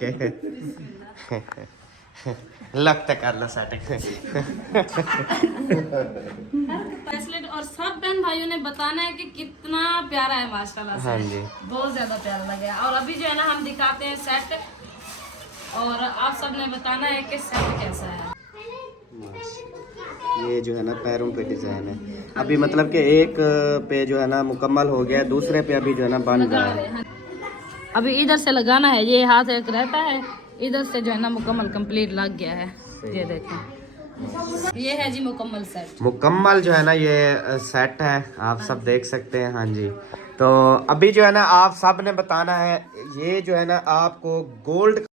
Okay लगता कर लो setting bracelet और सब बहन भाइयों ने बताना है कि कितना प्यारा है माशाल्लाह से। हाँ जी, बहुत ज्यादा प्यारा लगा। और अभी जो है ना हम दिखाते हैं सेट, और आप सब ने बताना है कि सेट कैसा है। ये जो है ना पैरों पे डिजाइन है अभी, मतलब कि एक पे जो है ना मुकम्मल हो गया, दूसरे पे अभी जो है ना बन रहा है। अभी इधर से लगाना है, ये हाथ एक रहता है, इधर से जो है ना मुकम्मल कंप्लीट लग गया है। ये देखें, ये है जी मुकम्मल सेट। मुकम्मल जो है ना ये सेट है, आप सब देख सकते हैं। हाँ जी, तो अभी जो है ना आप सब ने बताना है, ये जो है ना आपको गोल्ड।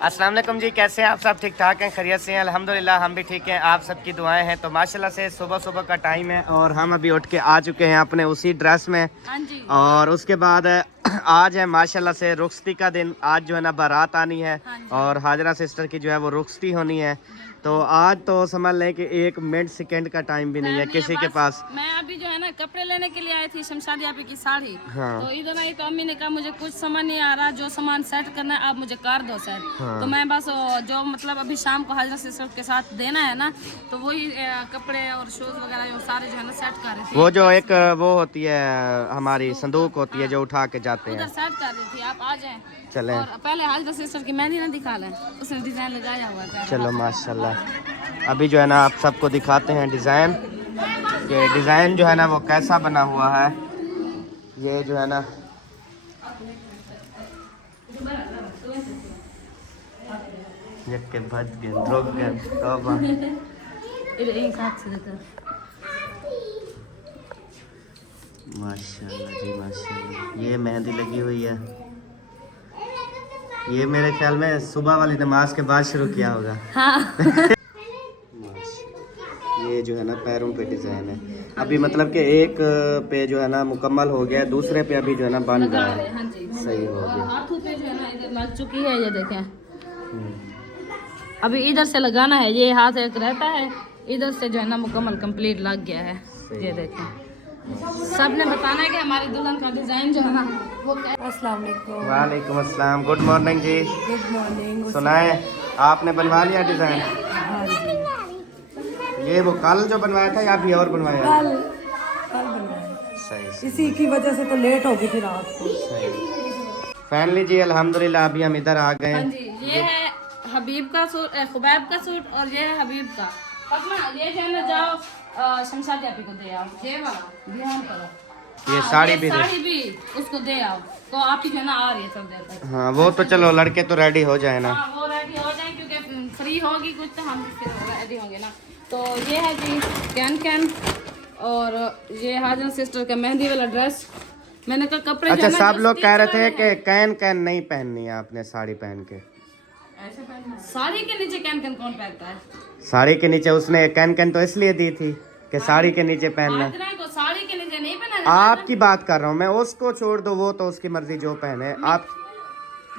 अस्सलाम वालेकुम जी, कैसे हैं आप सब? ठीक ठाक हैं, खैरियत से हैं? अल्हम्दुलिल्लाह हम भी ठीक हैं, आप सबकी दुआएं हैं। तो माशाल्लाह से सुबह सुबह का टाइम है और हम अभी उठ के आ चुके हैं अपने उसी ड्रेस में। हाँ जी। और उसके बाद आज है माशाल्लाह से रुखसती का दिन। आज जो है ना बारात आनी है हाँ जी। और हाजरा सिस्टर की जो है वो रुखसती होनी है। तो आज तो समझ लें कि 1 मिनट सेकंड का टाइम भी नहीं है किसी के पास। मैं अभी जो है ना कपड़े लेने के लिए आई थी, शमशाद यापी की साड़ी। हाँ। तो इधर आई तो अम्मी ने कहा मुझे कुछ समझ नहीं आ रहा, जो सामान सेट करना है आप मुझे कर दो सेट। हाँ। तो मैं बस जो मतलब अभी शाम को हाजरा सिस्टर के साथ देना है ना, तो वही कपड़े और शूज वगैरह वो सारे जो है ना सेट कर रही थी। वो जो एक वो होती है हमारी संदूक होती है जो उठा के जाते उधर हैं। सेट कर रही थी, आप आ जाएं। चलें। और पहले हाजरा सिस्टर की मेहंदी ना दिखा लें, उसने डिजाइन लगाया हुआ था। चलो माशाल्लाह, अभी जो है ना आप सबको दिखाते हैं डिज़ाइन, ये डिज़ाइन जो है ना वो कैसा बना हुआ है। ये जो है ना यक्के भज गए ध्रुव गए तौबा। इधर एक हाथ से देकर माशाल्लाह जी माशाल्लाह, ये मेहंदी लगी हुई है। ये मेरे ख्याल में सुबह वाली नमाज के बाद शुरू किया होगा। हाँ। ये जो है ना पैरों पे डिजाइन है अभी, मतलब कि एक पे जो है ना मुकम्मल हो गया, दूसरे पे अभी जो है ना बन रहा है। हाँ जी। सही हो और गया। हाथों पे जो है ना इधर लग चुकी है, ये देखें। अभी इधर से लगाना है, ये हाथ एक रहता है, इधर से जो है ना मुकम्मल कंप्लीट लग गया है। ये देखें, सब ने बताना है कि हमारी दुल्हन का डिजाइन जो है ना वो अस्सलाम वालेकुम। वालेकुम अस्सलाम, गुड मॉर्निंग जी। Good morning. सुनाए, आपने बनवा लिया डिजाइन? हाँ जी। ये वो कल जो बनवाया था या अभी और बनवाया? कल बनवाया। सही इसी की वजह से तो लेट हो गई थी रात को। फाइनली जी अल्हम्दुलिल्लाह अभी हम इधर आ गए। हाँ जी, ये है हबीब का सूट, खुबैब का सूट, और ये है हबीब का। पकना, ये जो है ना जाओ शमशाद यापी को दे आओ, ये वाला ध्यान करो। ये साड़ी भी साड़ी भी उसको दे आओ, तो आप ही जो है ना आ रही है सब देर तक। हाँ वो तो चलो लड़के तो रेडी हो जाए ना। हाँ वो रेडी हो जाए, क्योंकि फ्री होगी कुछ तो हम फिर रेडी होंगे ना। तो ये है जी कैन कैन, और ये हाजरा सिस्टर का मेहंदी वाला ड्रेस। मैंने कहा कपड़े अच्छा, जो है ना सब जो लोग कह रहे थे stitch वाले कि कैन कैन नहीं पहननी है आपने साड़ी पहन के। ऐसे पहनना है। साड़ी के नीचे कैन कैन कौन पहनता है? साड़ी के नीचे उसने कैन कैन तो इसलिए दी थी कि साड़ी के नीचे पहनना। हाजरा को साड़ी के नीचे नहीं पहना जाता। आपकी बात कर रहा हूँ मैं, उसको छोड़ दो, वो तो उसकी मर्जी जो पहने। आप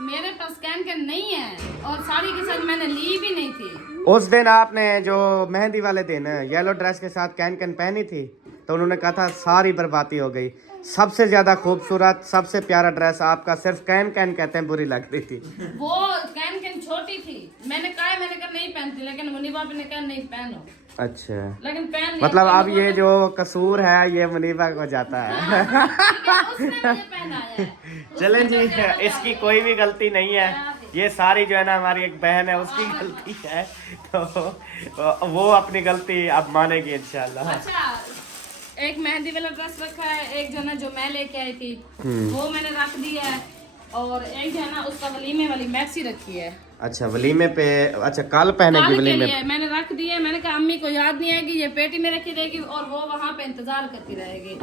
मेरे पास कैन कैन नहीं है, और साड़ी के साथ मैंने ली भी नहीं थी। उस दिन आपने जो मेहंदी वाले दिन येलो ड्रेस के साथ कैन कैन पहनी थी, तो उन्होंने कहा था सारी बर्बादी हो गई। सबसे ज्यादा खूबसूरत सबसे प्यारा ड्रेस आपका सिर्फ कैन कैन कहते हैं बुरी लग रही थी। वो कैन कैन छोटी थी, मैंने कहा नहीं पहनती, लेकिन मुनीबा ने कहा नहीं पहनो। अच्छा, लेकिन पहन लिया। मतलब अब ये जो कसूर है ये मुनीबा को जाता है। उसने मुझे पहनाया है। चलें जी, इसकी कोई भी गलती नहीं है, ये सारी जो है ना हमारी एक बहन है उसकी गलती है, तो वो अपनी गलती अब मानेगी इंशाल्लाह। अच्छा, एक मेहंदी वाला ड्रेस रखा है, एक जो है ना जो मैं लेके आई थी वो मैंने रख दी है, और एक जो है ना उसका वलीमे वाली मैक्सी रखी है। अच्छा, वलीमे पे, अच्छा कल पहने की काल के वलीमे। लिए मैंने रख दी है। मैंने कहा अम्मी को याद नहीं आएगी, ये पेटी में रखी रहेगी और वो वहाँ पे इंतजार करती रहेगी।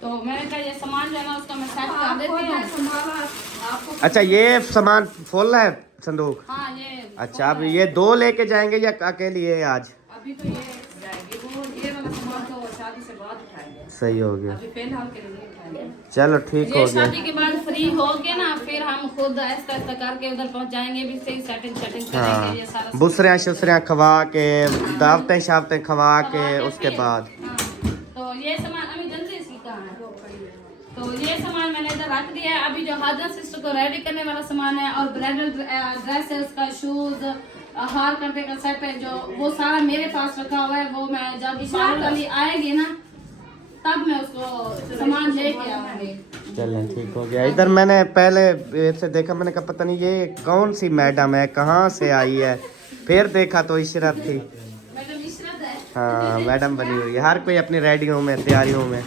तो मैंने कहा ये सामान जो है ना उसका मैं सेट कर देती हूँ। अच्छा, ये सामान फुल है संदूक? हाँ ये। अच्छा, अब ये 2 लेके जाएंगे या अकेले ये आज? अभी तो ये जाएगी, वो ये वाला सामान तो शादी से बाद उठाएंगे, सही हो गया, अभी फिलहाल के लिए नहीं उठाएंगे। चलो ठीक हो ये गया। शादी के बाद फ्री हो के ना फिर हम खुद ऐसा ऐसा करके उधर पहुंच जाएंगे, भी सही सेटिंग करेंगे ये सारा। बुसरियाँ शुसरियाँ खवा के, दावतें शावतें खवा के उसके फिर। बाद। हाँ, तो ये सामान अभी जल्दी इसकी कहाँ है? तो ये सामान मैंने इधर रख दिया है। अभी जो हाजरा सिस्टर उसको रेडी करने वाला सामान है, और ब्राइडल ड्रेस है, उसका शूज, हार करने का सेट है, जो वो सारा मेरे पास रखा हुआ है। वो मैं जब पार्लर वाली आएगी ना तब मैं उसको सामान लेके आऊंगी। चलें ठीक हो गया। इधर मैंने पहले से देखा, मैंने कहा पता नहीं ये कौन सी मैडम है, कहाँ से आई है, फिर देखा तो इशरत थी। मैडम इशरत है। हाँ मैडम बनी हुई है, हर कोई अपनी रेडियो में तैयारियों में।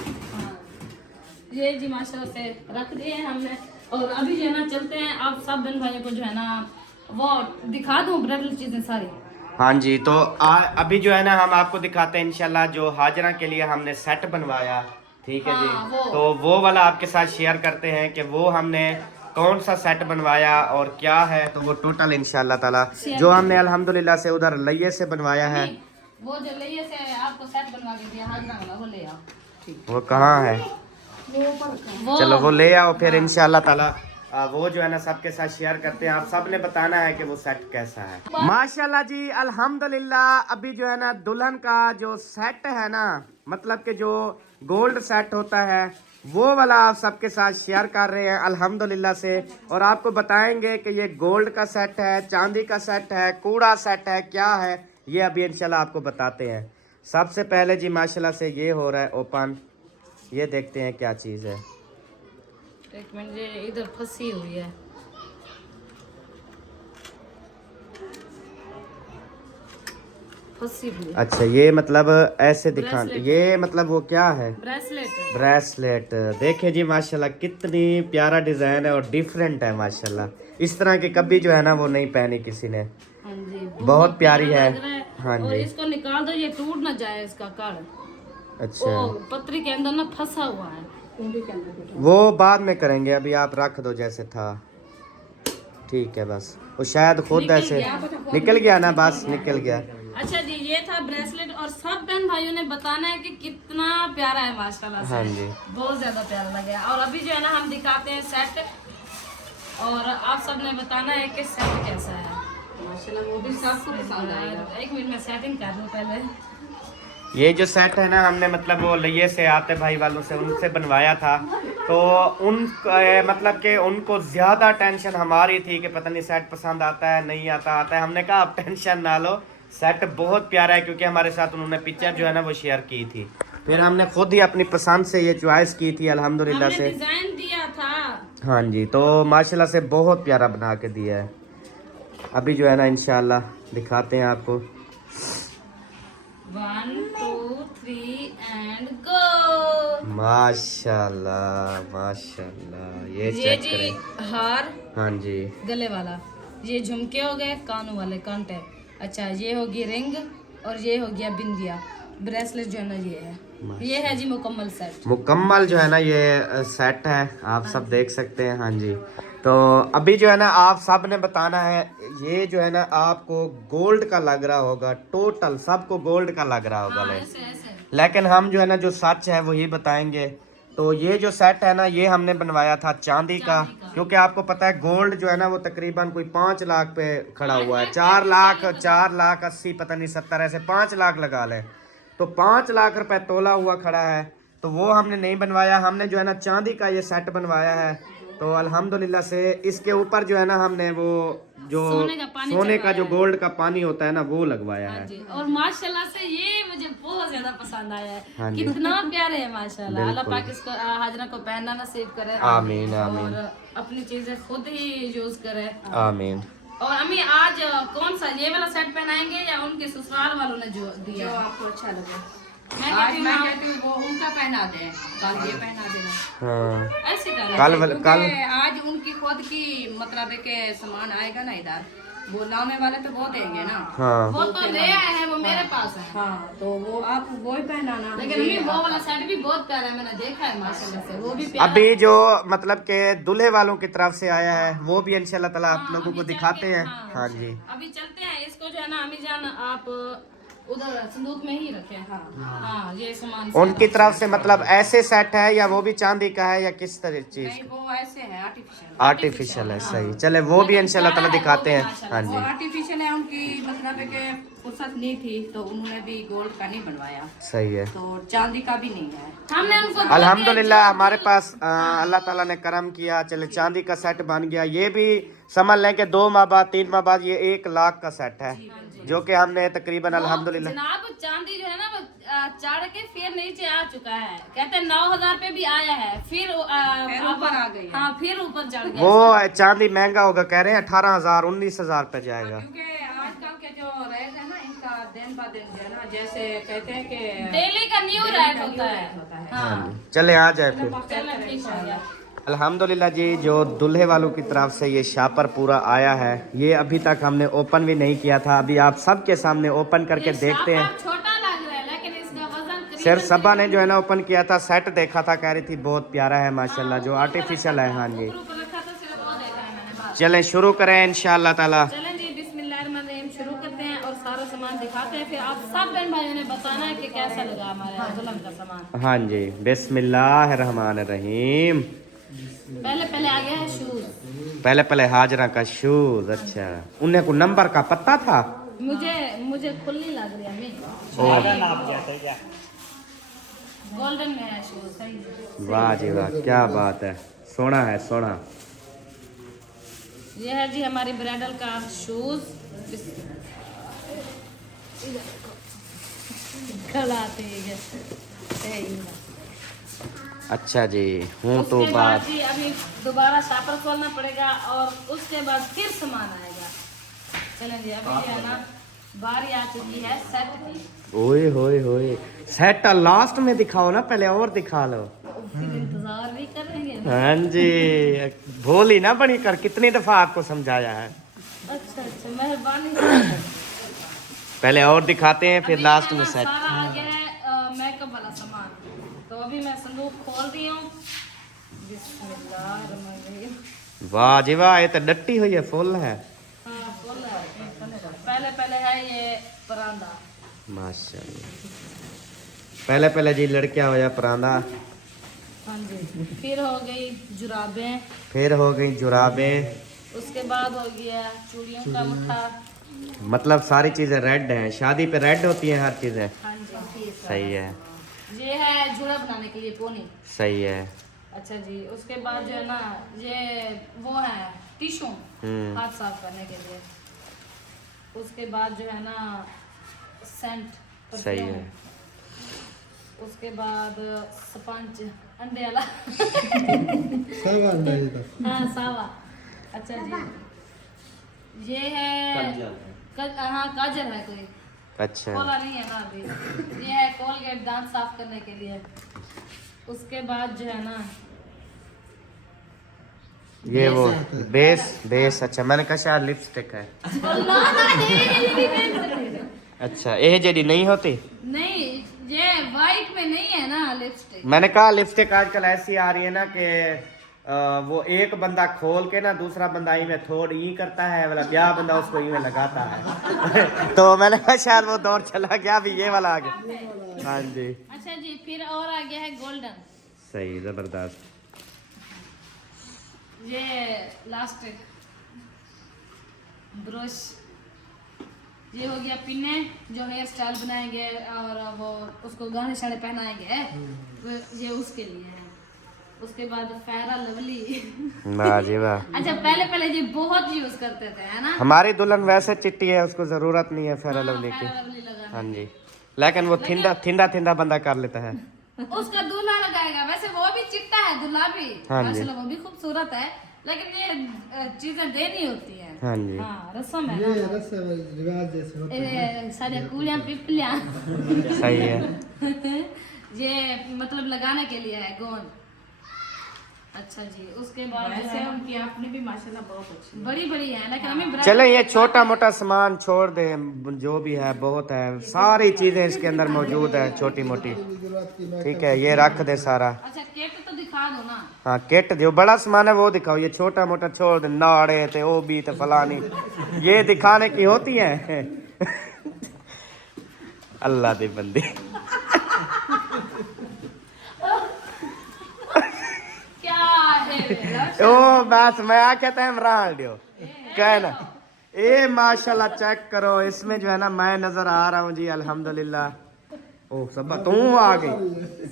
ये जी माशाल्लाह से रख दिए हैं हमने, और अभी जो है ना चलते हैं, आप सब बहन भाइयों को जो है ना वो दिखा दूं ब्राइडल चीजें सारी। हाँ जी, तो अभी जो है ना हम आपको दिखाते हैं इंशाल्लाह जो हाजरा के लिए हमने सेट बनवाया, ठीक है जी। तो वो वाला आपके साथ शेयर करते हैं कि वो हमने कौन सा सेट बनवाया और क्या है। तो वो टोटल इंशाल्लाह ताला जो हमने अल्हम्दुलिल्लाह से उधर लइये से बनवाया है। वो जो लइये से आपको सेट बनवा के दिया हाजरा वाला, वो ले आओ। वो कहाँ है? चलो वो ले आओ, फिर इंशाल्लाह ताला वो जो है ना सबके साथ शेयर करते हैं। आप सब ने बताना है कि वो सेट कैसा है। माशाल्लाह जी अल्हम्दुलिल्लाह। अभी जो है ना दुल्हन का जो सेट है ना, मतलब कि जो गोल्ड सेट होता है वो वाला आप सबके साथ शेयर कर रहे हैं अल्हम्दुलिल्लाह से। और आपको बताएंगे कि ये गोल्ड का सेट है, चांदी का सेट है, कूड़ा सेट है, क्या है ये अभी इंशाल्लाह आपको बताते हैं। सबसे पहले जी माशाल्लाह से ये हो रहा है ओपन, ये देखते हैं क्या चीज़ है। एक मिनट, ये इधर फंसी हुई है। फंसी हुई है। अच्छा ये मतलब ऐसे दिखा, ये मतलब वो क्या है? ब्रेसलेट। ब्रेसलेट। देखे जी माशाल्लाह कितनी प्यारा डिजाइन है और डिफरेंट है माशाल्लाह। इस तरह की कभी जो है ना वो नहीं पहनी किसी ने। हाँ जी, बहुत प्यारी है। हाँ और जी। इसको निकाल दो, ये टूट ना जाए इसका कड़। अच्छा वो पत्री के अंदर ना फंसा हुआ है। वो बाद में करेंगे, अभी आप रख दो जैसे था, ठीक है। बस वो शायद खुद ऐसे निकल गया ना, बस निकल गया। अच्छा जी, ये था ब्रेसलेट, और सब बहन भाइयों ने बताना है कि कितना प्यारा है माशाल्लाह से। हाँ जी, बहुत ज्यादा प्यारा लगा। और अभी जो है ना हम दिखाते हैं सेट, और आप सब ने बताना है कि सेट कैसा है। माशाल्लाह वो भी सबको पसंद आएगा। एक मिनट में सेटिंग कर लूं पहले। ये जो सेट है ना हमने मतलब वो लइये से आते भाई वालों से उनसे बनवाया था। तो उन मतलब कि उनको ज़्यादा टेंशन हमारी थी कि पता नहीं सेट पसंद आता है नहीं आता है। हमने कहा आप टेंशन ना लो, सेट बहुत प्यारा है, क्योंकि हमारे साथ उन्होंने पिक्चर जो है ना वो शेयर की थी। फिर हमने खुद ही अपनी पसंद से ये चॉइस की थी अल्हम्दुलिल्लाह से। डिजाइन दिया था। हाँ जी, तो माशाल्लाह से बहुत प्यारा बना के दिया है। अभी जो है ना इंशाल्लाह दिखाते हैं आपको। 1 2 3 एंड गो। माशाल्लाह माशाल्लाह। ये चेक जी करें। हार, हाँ जी, गले वाला, ये झुमके हो गए, कानों वाले कांटे। अच्छा ये होगी रिंग, और ये हो गया बिंदिया। ब्रेसलेट जो है ना ये है जी मुकम्मल सेट। मुकम्मल जो है ना ये सेट है, आप सब देख सकते हैं। हाँ जी, तो अभी जो है ना आप सब ने बताना है, ये जो है ना आपको गोल्ड का लग रहा होगा, टोटल सबको गोल्ड का लग रहा होगा। ऐसे। लेकिन हम जो है ना जो सच है वही बताएंगे। तो ये जो सेट है ना ये हमने बनवाया था चांदी का, क्योंकि आपको पता है गोल्ड जो है ना वो तकरीबन कोई 5 लाख पे खड़ा हुआ है। 4 लाख 80 पता नहीं 70 ऐसे 5 लाख लगा लें, तो 5 लाख रुपए तोला हुआ खड़ा है। तो वो हमने नहीं बनवाया, हमने जो है ना चांदी का ये सेट बनवाया है। तो अल्हम्दुलिल्लाह से इसके ऊपर जो है ना हमने वो जो सोने का जो गोल्ड का पानी होता है ना वो लगवाया है। और माशाल्लाह से ये मुझे बहुत ज्यादा पसंद आया है। हाँ जी। कितना प्यारे है माशाल्लाह। अल्लाह पाक इसको हाजरा को पहनना नसीब करे। आमीन आमीन। और अपनी चीजें खुद ही यूज करे। आमीन। और अम्मी आज कौन सा ये वाला सेट पहनाएंगे या उनके ससुराल वालों ने जो दिया? जो आपको अच्छा लगे। मैं कहती हूँ वो उनका पहना दे, कल ये पहना देना। हाँ ऐसे कल आज उनकी खुद की मतलब है कि सामान आएगा ना इधर, वो लाने वाले तो वो देंगे ना। हाँ वो तो ले आए हैं, वो मेरे पास है। हाँ तो वो आप वो ही पहनाना। लेकिन अम्मी वो वाला सेट भी बहुत प्यारा है, मैंने देखा है माशाल्लाह से, वो भी प्यारा। अभी जो मतलब के दूल्हे वालों की तरफ से आया है वो भी इंशाल्लाह ताला आप लोगों को दिखाते हैं। हाँ जी, अभी चलते हैं। इसको जो है ना अम्मी जान आप उधर संदूक में ही रखे। हाँ ये सामान उनकी तरफ से मतलब ऐसे सेट है या वो भी चांदी का है या किस तरह चीज? नहीं वो ऐसे है आर्टिफिशियल। आर्टिफिशियल है, सही। चले वो भी इंशाल्लाह ताला दिखाते हैं। हाँ जी, आर्टिफिशियल है उनकी मतलब जनाब के फुर्सत नहीं थी तो उन्होंने भी गोल्ड का नहीं बनवाया, सही है। तो चांदी का भी नहीं है। हमने उनको अल्हम्दुलिल्लाह हमारे पास अल्लाह ताला ने करम किया, चले चांदी का सेट बन गया। ये भी समझ लें कि 2 माह बाद 3 माह बाद ये 1 लाख का सेट है, जो कि हमने तकरीबन अल्हम्दुलिल्लाह। जनाब चांदी जो है ना वो चढ़ के फिर नीचे आ चुका है, कहते हैं 9,000 पे भी आया है, फिर ऊपर आ गई है। हाँ फिर ऊपर चढ़ गया। वो चांदी महंगा होगा, कह रहे हैं 18,000 19,000 पे जाएगा। क्योंकि आजकल के जो रेट है ना इनका दिन ब दिन जो है ना, जैसे कहते हैं कि डेली का न्यू रेट होता है। होता है। हाँ चले आ जाए फिर। चलो ठीक हो गया। अल्हम्दुलिल्लाह जी, जो दूल्हे वालों की तरफ से ये शापर पूरा आया है, ये अभी तक हमने ओपन भी नहीं किया था। अभी आप सबके सामने ओपन करके देखते हैं। छोटा लग रहा है लेकिन इसका वजन सिर्फ सबा ने जो है ना ओपन किया था, सेट देखा था, कह रही थी बहुत प्यारा है माशाल्लाह, जो आर्टिफिशियल है। हाँ जी, ऊपर रखा था सिर्फ वो देखा है मैंने बस। चलें शुरू करें इंशाअल्लाह ताला। चलें जी बिस्मिल्लाहिर्रहमानिर्रहीम, शुरू करते हैं और सारा सामान दिखाते हैं, फिर आप सब बहन भाइयों ने बताना है कि कैसा लगा हमारे दुल्हन का सामान। हाँ जी, बिस्मिल्लाहिर्रहमानिर्रहीम। पहले पहले आ गया है शूज। पहले हाजरा का शूज। अच्छा, उन्हें को नंबर का पता था? मुझे खुली लग रही है अम्मी। गोल्डन में है शूज, सही है। वाह जी वाह, क्या बात है, सोना है सोना। ये है जी हमारी ब्राइडल का शूज। अच्छा जी, हूँ तो उसके बाद बात। जी अभी दोबारा शापर खोलना पड़ेगा और उसके बाद फिर सामान आएगा। चलें जी, अभी जो है ना बारी आ चुकी है सेट की। ओए होए होए, सेट लास्ट में दिखाओ ना, पहले और दिखा लो। फिर इंतजार भी करेंगे ना। हाँ जी, भोली ना बनी कर, कितनी दफा आपको समझाया है। अच्छा अच्छा, मेहरबानी। पहले और दिखाते हैं, फिर अभी लास्ट है में ना, सेट। सारा आ गया है मेकअप वाला सामान। तो अभी मैं संदूक खोल रही हूँ। बिस्मिल्लाहिर्रहमानिर्रहीम। वाह जी वाह, ये तो डट्टी हुई है, फुल है। हाँ, फुल है। पहले पहले है ये परांदा। माशाल्लाह, पहले जी लड़कियां हो या परांदा। हाँ जी, फिर हो गई जुराबें। फिर हो गई जुराबें। उसके बाद हो गया चूड़ियों का मुट्ठा। मतलब सारी चीजें रेड हैं, शादी पे रेड होती हैं हर चीजें। हाँ जी, सही है, ये है जुड़ा बनाने के लिए पोनी। सही है। अच्छा जी, उसके बाद जो है ना ये वो है टिश्यू, हाथ साफ करने के लिए। उसके बाद जो है ना सेंट, सही है। उसके बाद स्पंज अंडे वाला। हाँ सावा। अच्छा जी, ये है हाँ काजल है कोई, अच्छा, कोला नहीं है ना अभी। ये है कोलगेट दांत साफ करने के लिए। उसके बाद जो है ना ये वो बेस। अच्छा, मैंने कहा शायद लिपस्टिक है। अच्छा, ये जेडी नहीं होती। नहीं, ये वाइट में नहीं है ना लिपस्टिक। मैंने कहा लिपस्टिक आजकल ऐसी आ रही है ना कि वो एक बंदा खोल के ना दूसरा बंदा ही में थोड़ी ही करता है, वाला ब्याह बंदा उसको ही में लगाता है। तो मैंने कहा शायद वो दौर चला गया, अभी ये वाला आ गया। हाँ जी, अच्छा जी, फिर और आ गया है गोल्डन। सही, जबरदस्त। ये लास्ट ब्रश। ये हो गया पिन्ने, जो हेयर स्टाइल बनाएंगे और वो उसको गाने शाने पहनाएंगे, ये उसके लिए है। उसके बाद फेरा लवली। वाह जी वाह। अच्छा, पहले ये बहुत यूज करते थे, है ना। हमारी दुल्हन वैसे चिट्टी है, उसको जरूरत नहीं है फेरा लवली की। फेरा लवली लगाने। हाँ जी, लेकिन वो थिंदा बंदा कर लेता है। उसका दूल्हा लगाएगा, वैसे वो भी चिट्टा है, दूल्हा भी हाँ जी। माशाल्लाह वो भी खूबसूरत है, लेकिन ये चीजें देनी होती है। हाँ जी, हाँ, रस्म है ये ना। रस्म रिवाज जैसे होते हैं। ये सारे कूलियां पिपलियां। सही है। ये मतलब लगाने के लिए है गोंद। अच्छा जी, उसके बाद जो वैसे है उनकी आपने भी माशाल्लाह बहुत अच्छी बड़ी बड़ी है, लेकिन हमें ब्राइडल चले ये छोटा मोटा सामान छोड़ दे, जो भी है बहुत है, सारी चीजें इसके अंदर मौजूद है छोटी मोटी। जरूरत की मैं ठीक है, ये रख दे सारा। अच्छा, केक तो दिखा दो ना। हाँ, किट जो बड़ा सामान है वो दिखाओ, ये छोटा मोटा छोड़ दे, नाड़े थे वो भी थे फलानी, ये दिखाने की होती है। अल्लाह दी बंदी। क्या है ओ बस मैं आख्या था इमरान दियो कहना ए माशाल्लाह चेक करो, इसमें जो है ना मैं नजर आ रहा हूँ जी अल्हम्दुलिल्लाह। ओ सब तू आ गई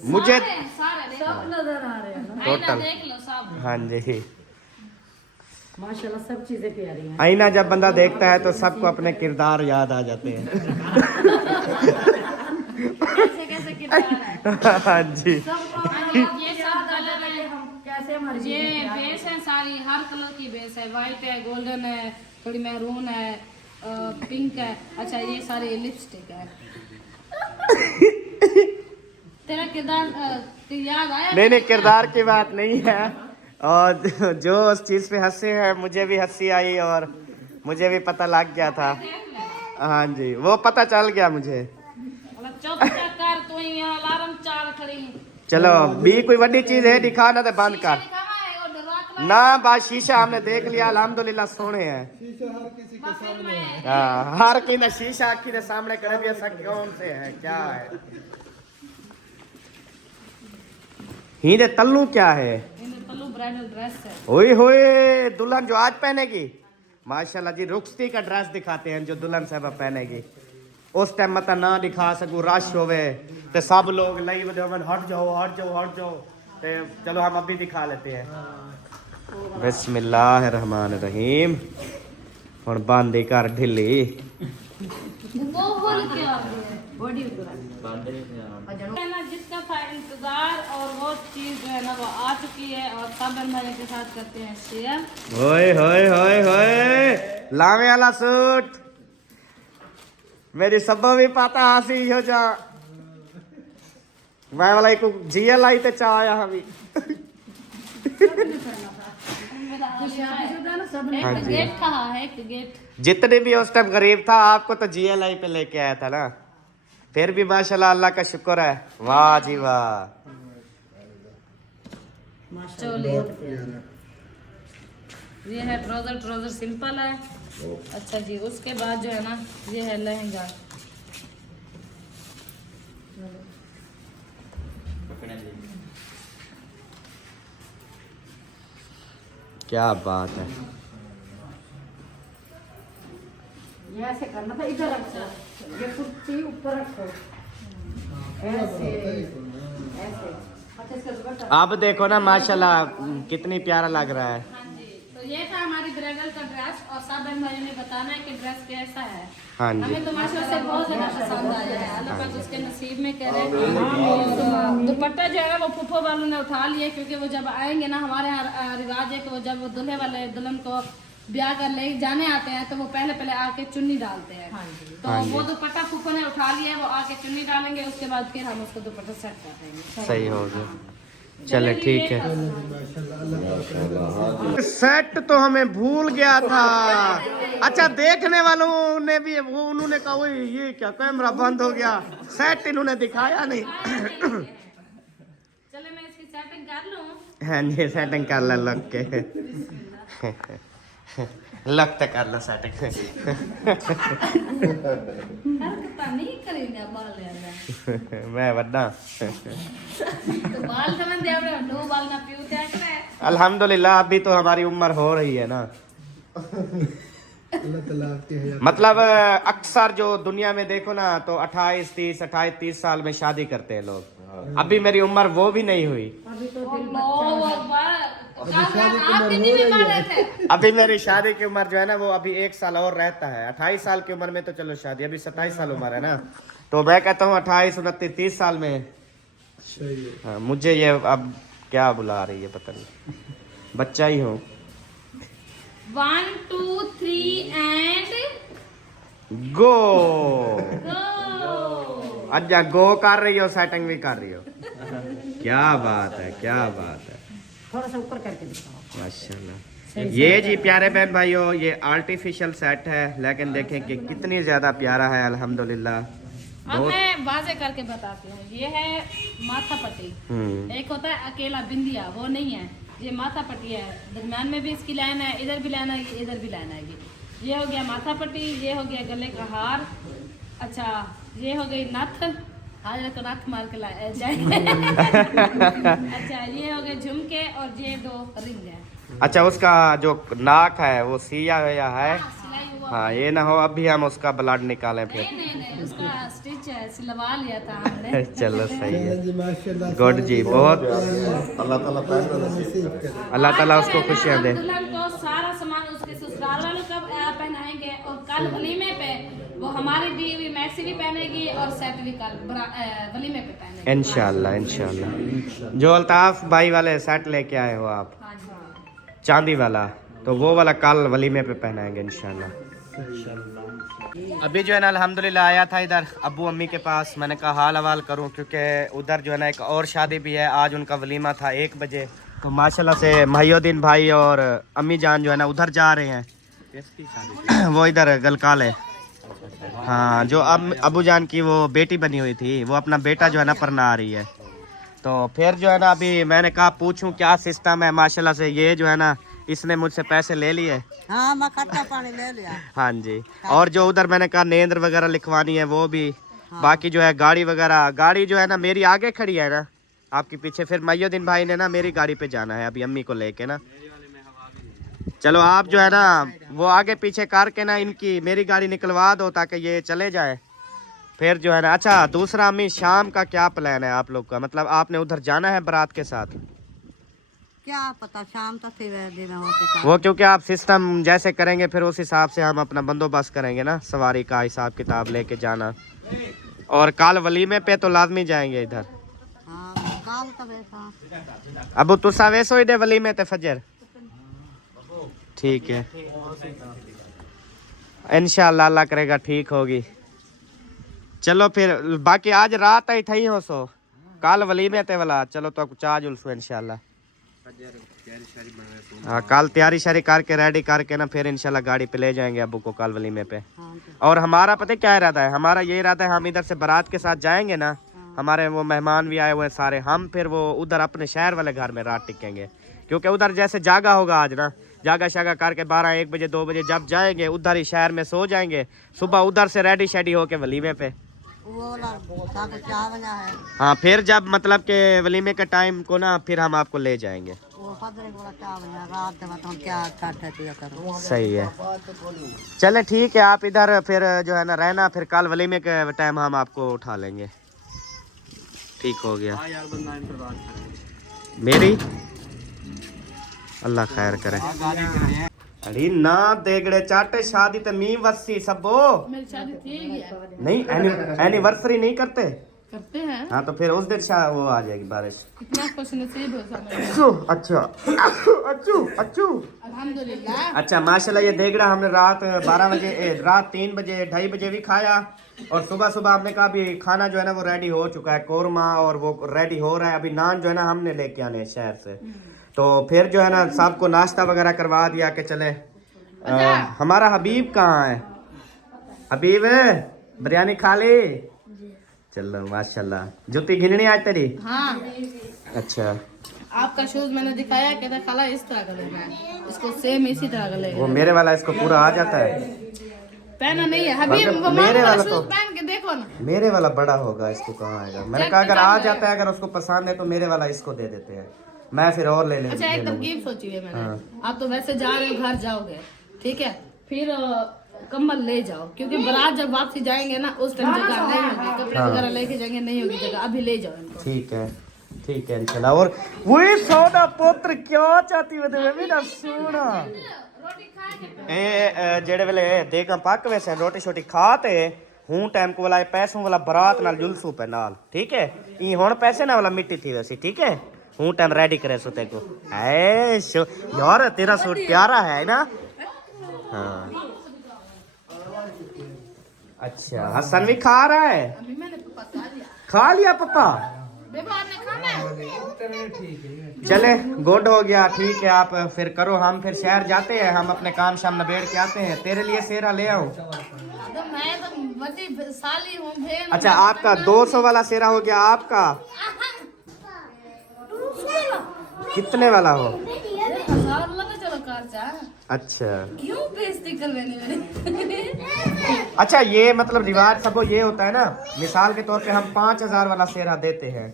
मुझे सारे सब नजर आ रहे हैं ना। आईना टोटल। देख लो सब। हाँ जी, माशाल्लाह सब चीजें प्यारी हैं। आईना जब बंदा देखता है तो सबको अपने किरदार याद आ जाते हैं। कैसे कैसे किरदार है। हाँ जी, ये सब कलर है, कैसे हमारी ये बेस है सारी, हर कलर की बेस है, वाइट है, गोल्डन है, थोड़ी मैरून है, पिंक है। अच्छा ये सारी लिपस्टिक है। तेरा किरदार याद आया? नहीं नहीं किरदार की बात नहीं है, और जो उस चीज पे हंसे हैं मुझे भी हंसी आई और मुझे भी पता लग गया था। हाँ जी, वो पता चल गया मुझे। चुप कर, तू ही यहाँ अलार्म चाल खड़ी। चलो भी कोई बड़ी चीज है दिखा ना, तो बंद शीशा कर दिखावा है, और रात में ना। बात शीशा हमने देख लिया अल्हम्दुलिल्लाह, सोने हैं। शीशा हर किसी के सामने है। हाँ, हर की ना शीशा आखी के सामने कर दिया, सब कौन से है क्या है। ही दे तल्लू क्या है? पल्लू ब्राइडल ड्रेस है। ओए होए, दुल्हन जो आज पहनेगी माशाल्लाह जी, रुखसती का ड्रेस दिखाते हैं जो दुल्हन साहब पहनेगी। उस टाइम मत ना दिखा सकूं, रश होवे ते सब लोग लई वजह हट जाओ हट जाओ हट जाओ, ते चलो हम अभी दिखा लेते हैं। बिस्मिल्लाहिर्रहमानिर्रहीम। हुन बंद ही कर ढिल्ली। वो होल क्या बॉडी ऊपर है ना, जिसका था इंतजार और वो चीज जो है ना वो आ चुकी है, और सब भाई के साथ करते हैं शेयर। होए होए होए होए, लावे वाला सूट मेरी सब भी पता हासी हो जा। मैं वाला एक जीएल आई ते चाया हमी। ना सब ने हाँ एक जी। गेट कहा है, एक गेट। जितने भी उस टाइम गरीब था आपको तो जीएलआई पे लेके आया था ना, फिर भी माशाल्लाह अल्लाह का शुक्र है। वाह जी वाह। चोली ये है ट्राउजर, ट्राउजर सिंपल है। अच्छा जी, उसके बाद जो है ना ये है लहंगा। क्या बात है। ये ऐसे करना था, इधर रखो, ये कुर्सी ऊपर रखो, ऐसे ऐसे। अच्छा इसका दुपट्टा अब देखो ना माशाल्लाह कितनी प्यारा लग रहा है। हाँ जी, तो ये था हमारी ब्राइडल का ड्रेस, और सब बहन भाइयों ने बताना है कि ड्रेस कैसा है। हाँ जी, हमें तो माशाल्लाह से बहुत ज्यादा पसंद आया है, अल्लाह पाक उसके नसीब में करे। और दुपट्टा जो है वो फूफो वालों ने उठा लिया, क्योंकि वो जब आएंगे ना, हमारे यहाँ रिवाज है कि वो जब वो दूल्हे वाले दुल्हन को ब्याह कर ले जाने आते हैं तो वो पहले पहले आके चुन्नी डालते हैं। तो हाँ जी। वो दुपट्टा फूफो ने उठा लिया है, वो आके चुन्नी डालेंगे, उसके बाद फिर हम उसको दुपट्टा सेट कर देंगे। सही हो गया। चले ठीक है। सेट तो हमें भूल गया था। अच्छा देखने वालों ने भी वो उन्होंने कहा ओए ये क्या कैमरा बंद हो गया, सेट इन्होंने दिखाया नहीं। चले मैं इसकी सेटिंग कर लूं। हाँ जी, सेटिंग कर लो लग के। लगता कर लो सेटिंग। हरकत नहीं करेंगे बाल यार। मैं वड्डा। तो बाल समझ दे रहे हो, दो बाल ना पियो क्या करे। अल्हम्दुलिल्लाह अभी तो हमारी उम्र हो रही है ना। अल्लाह ताला आपकी हयात। मतलब अक्सर जो दुनिया में देखो ना तो 28-30 साल में शादी करते हैं लोग। अभी मेरी उम्र वो भी नहीं हुई। अभी तो दिल अल्लाह अकबर। आप कितनी हो रही बीमार है। थे? अभी मेरी शादी की उम्र जो है ना वो अभी 1 साल और रहता है। 28 साल की उम्र में तो चलो शादी, अभी 27 साल उम्र है ना, तो मैं कहता हूँ 28, 29, 30 साल में। सही है। हाँ, मुझे ये अब क्या बुला रही है पता नहीं, बच्चा ही हूँ। 1 2 3 एंड गो। गो। अच्छा गो कर रही हो, सेटिंग भी कर रही हो। क्या बात है, क्या बात है, थोड़ा सा ऊपर करके दिखाओ। माशाल्लाह। ये जी प्यारे बहन भाइयों ये आर्टिफिशियल सेट है, लेकिन देखें कि कितनी ज्यादा प्यारा है अल्हम्दुलिल्लाह। अब मैं वाजे करके बताती हूँ। ये है माथा पट्टी, एक होता है अकेला बिंदिया, वो नहीं है, ये माथा पट्टी है। दरम्यान में भी इसकी लाइन है, इधर भी लाइन आएगी, इधर भी लाइन आएगी। ये हो गया माथा पट्टी, ये हो गया गले का हार। अच्छा ये हो गई नथ, हाजिर को नथ मार के लाए जाएंगे। अच्छा ये हो गए झुमके, और ये 2 रिंग है। अच्छा उसका जो नाक है वो सिया हुआ है। हाँ, सिलाई हाँ ये ना हो अभी हम उसका ब्लड निकालें फिर। नहीं उसका स्टिच है, सिलवा लिया था हमने। चलो सही है, जी माशाल्लाह। गुड जी, बहुत अल्लाह ताला नसीब करे। अल्लाह ताला उसको खुशियाँ दे। दुल्हन को सारा सामान उसके ससुराल वाले कब पहनाएंगे, और कल वलीमे पे वो हमारी दी हुई मैक्सी भी पहनेगी और सेट भी कल वलीमे पे पहनेगी। इंशाल्लाह इंशाल्लाह। जो अल्ताफ भाई वाले सेट लेके आए हो आप, हाँ जी। चांदी वाला, तो वो वाला कल वलीमे पे पहनाएंगे इंशाल्लाह। अभी जो है ना अल्हम्दुलिल्लाह आया था इधर अब्बू अम्मी के पास, मैंने कहा हाल हवाल करूं क्योंकि उधर जो है ना एक और शादी भी है, आज उनका वलीमा था 1 बजे। तो माशाल्लाह से महिउद्दीन भाई और अम्मी जान जो है ना उधर जा रहे हैं। वो इधर गलकाल है। हाँ जो अबू जान की वो बेटी बनी हुई थी, वो अपना बेटा जो है ना पढ़ना आ रही है। तो फिर जो है ना अभी मैंने कहा पूछूं क्या सिस्टम है। माशाल्लाह से ये जो है ना इसने मुझसे पैसे ले लिए। हाँ मैं खट्टा पानी ले लिया। हाँ जी, और जो उधर मैंने कहा नेंद्र वगैरह लिखवानी है वो भी। बाकी जो है गाड़ी वगैरह, गाड़ी जो है ना मेरी आगे खड़ी है ना आपके पीछे। फिर महिउद्दीन भाई ने ना मेरी गाड़ी पे जाना है अभी अम्मी को लेके ना। चलो आप जो है ना वो आगे पीछे करके ना इनकी मेरी गाड़ी निकलवा दो ताकि ये चले जाए। फिर जो है ना अच्छा दूसरा अम्मी शाम का क्या प्लान है आप लोग का, मतलब आपने उधर जाना है बारात के साथ? क्या पता शाम तक दिन होते। वो क्योंकि आप सिस्टम जैसे करेंगे फिर उस हिसाब से हम अपना बंदोबस्त करेंगे ना, सवारी का हिसाब किताब लेके जाना। और कल वलीमे पे तो लाजमी जाएंगे इधर। हाँ काल का वैसा। अबू तुसा वैसो ही दे वलीमे ते फजर। ठीक है इंशाल्लाह अल्लाह करेगा ठीक होगी। चलो फिर बाकी आज रात आई थी हो सो कल वलीमे ते वाला। चलो तो कुछ आज उलसो इंशाल्लाह। हाँ कल तैयारी शारी करके रेडी करके ना फिर इंशाल्लाह गाड़ी पे ले जाएंगे अबू को कल वलीमे पे। और हमारा पता क्या इरादा है, हमारा ये इरादा है हम इधर से बारात के साथ जाएंगे ना, हमारे वो मेहमान भी आए हुए हैं सारे, हम फिर वो उधर अपने शहर वाले घर में रात टिकेंगे। क्योंकि उधर जैसे जागा होगा आज ना, जागा शागा करके 12-1 बजे 2 बजे जब जाएंगे उधर ही शहर में सो जाएंगे, सुबह उधर से रेडी शेडी होके वलीमे पे। हाँ फिर जब मतलब के वलीमे के टाइम को ना फिर हम आपको ले जाएंगे। सही है चले ठीक है, आप इधर फिर जो है ना रहना, फिर कल वलीमे के टाइम हम आपको उठा लेंगे। ठीक हो गया मेरी, अल्लाह खैर करे। अरे ना देगड़े चाटे शादी तो मी वसी सबो। मेरी शादी थी नहीं एनिवर्सरी नहीं करते हैं। हाँ तो फिर उस दिन वो आ जाएगी बारिश। कितना खुश नसीब हो सब। अच्छा अच्छू अल्हम्दुलिल्लाह। अच्छा माशाल्लाह। ये देगड़ा हमने रात 12 बजे रात 3 बजे 2:30 बजे भी खाया, और सुबह सुबह हमने कहा अभी खाना जो है ना वो रेडी हो चुका है, कोरमा और वो रेडी हो रहा है। अभी नान जो है ना हमने लेके आने हैं शहर से। तो फिर जो है ना सबको नाश्ता वगैरह करवा दिया कि चले। हमारा हबीब कहाँ है? हबीब बिरयानी खा ली? चलो माशाल्लाह। जूती घिननी आज तेरी? हाँ अच्छा आपका शूज मैंने दिखाया, कहता खाला इस तरह का लेना है, इसको सेम इसी तरह का लेगा। वो मेरे वाला इसको पूरा आ जाता है। पहना नहीं है हबीब, वो मेरे वाला शूज तो पहन के देखो ना। मेरे वाला बड़ा होगा, इसको कहाँ आएगा? मैंने कहा अगर आ जाता है, अगर उसको पसंद है तो मेरे वाला इसको दे देते हैं, मैं फिर और ले अच्छा एक लूंगा। तरकीब सोची है मैंने। आप तो वैसे जा रहे हो, घर जाओगे ठीक है, फिर कम्बल ले जाओ, क्योंकि बारात जब वापसी जाएंगे ना उस टाइम जगह नहीं होगी, कपड़े वगैरह लेके जाएंगे नहीं होगी जगह, अभी ले जाओ इनको। ठीक है इंशाल्लाह। और वही सोना पुत्र क्या चाहती है तुम्हें भी ना सोना ए जेड़े वेले देखा पक वैसे रोटी छोटी खाते हूं टाइम को वाला पैसों वाला बारात नाल जुलसू पे नाल। ठीक है ई हुन पैसे ना वाला मिट्टी थी वैसी। ठीक है हूं टाइम रेडी करे सोते को है शो यार, तेरा सूट प्यारा है ना। हाँ अच्छा हसन भी खा रहा है? अभी मैंने पका लिया। खा लिया पापा? बेबा आपने खाना है? चले गुड हो गया। ठीक है आप फिर करो, हम फिर शहर जाते हैं, हम अपने काम शाम निबेड़ के आते हैं। तेरे लिए सेरा ले आऊं? तो मैं तो बड़ी साली हूँ भेड़। अच्छा आपका 200 वाला सेरा हो गया आपका? कितने वाला हो? 1000 लगा चलो खर्चा। अच्छा क्यों बेइज्जती करवानी मैंने? अच्छा ये मतलब रिवाज सबको ये होता है ना, मिसाल के तौर पे हम 5000 वाला सेरा देते हैं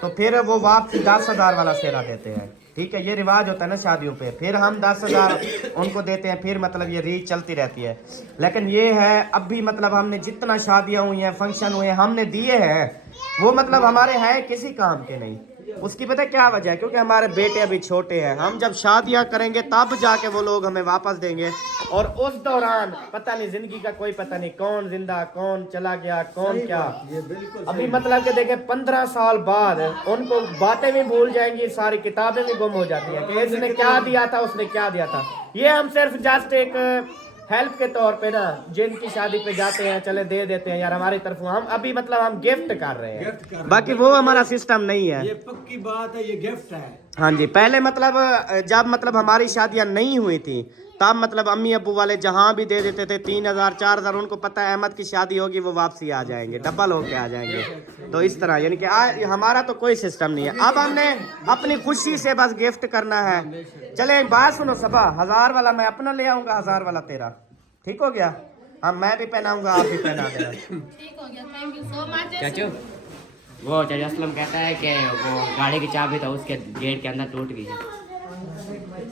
तो फिर वो वापसी 10,000 वाला सेरा देते हैं। ठीक है, ये रिवाज होता है ना शादियों पे। फिर हम 10,000 उनको देते हैं, फिर मतलब ये रीच चलती रहती है। लेकिन ये है अभी मतलब हमने जितना शादियाँ हुई हैं, फंक्शन हुए हैं, हमने दिए हैं, वो मतलब हमारे हैं किसी काम के नहीं। उसकी पता है क्या वजह है? क्योंकि हमारे बेटे अभी छोटे हैं। हम जब शादियां करेंगे तब जाके वो लोग हमें वापस देंगे, और उस दौरान पता नहीं, जिंदगी का कोई पता नहीं, कौन जिंदा कौन चला गया कौन क्या। अभी मतलब कि देखे 15 साल बाद उनको बातें भी भूल जाएंगी, सारी किताबें भी गुम हो जाती हैं कि इसने क्या दिया था, उसने क्या दिया था। ये हम सिर्फ जस्ट एक हेल्प के तौर पे ना, जिनकी शादी पे जाते हैं चले दे देते हैं यार हमारी तरफ। हम अभी मतलब हम गिफ्ट कर रहे हैं, बाकी वो हमारा सिस्टम नहीं है। ये पक्की बात है, ये गिफ्ट है। हाँ जी, पहले मतलब जब मतलब हमारी शादियां नहीं हुई थी तब मतलब अम्मी अब्बू वाले जहाँ भी दे देते थे 3,000 4,000, उनको पता है अहमद की शादी होगी वो वापसी आ जाएंगे, डबल होके आ जाएंगे। तो इस तरह यानी कि हमारा तो कोई सिस्टम नहीं है। अब हमने अपनी खुशी से बस गिफ्ट करना है। चले एक बात सुनो सबा, 1000 वाला मैं अपना ले आऊंगा, 1000 वाला तेरा, ठीक हो गया? हाँ मैं भी पहनाऊंगा, आप भी पहना देना। ठीक हो गया, थैंक यू सो मच। चाचू, वो चाचा असलम कहता है कि वो गाड़ी की चाबी था उसके गेट के अंदर टूट गई है,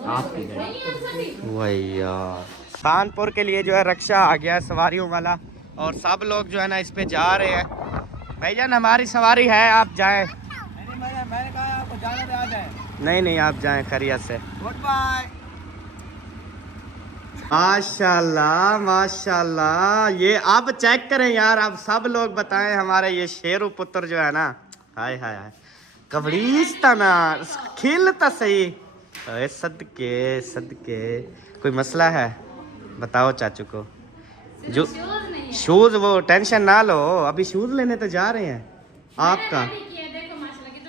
आपकी गाड़ी। वही यार, कानपुर के लिए जो है रक्षा आ गया सवारियों वाला, और सब लोग जो है ना इस पे जा रहे हैं। भैया हमारी सवारी है, आप जाएं। मैंने कहा आपको जाने में आ जाए। नहीं नहीं, आप जाएं खैरियत से। Good bye. माशाल्लाह माशाल्लाह, ये अब चेक करें यार, अब सब लोग बताएं हमारे ये शेरू पुत्र जो है ना, हाय हाय हाय, कबरीस्ता ना खिलता सही। अरे सदके सदके, कोई मसला है बताओ चाचू को। जो शूज, वो टेंशन ना लो, अभी शूज लेने तो जा रहे हैं आपका।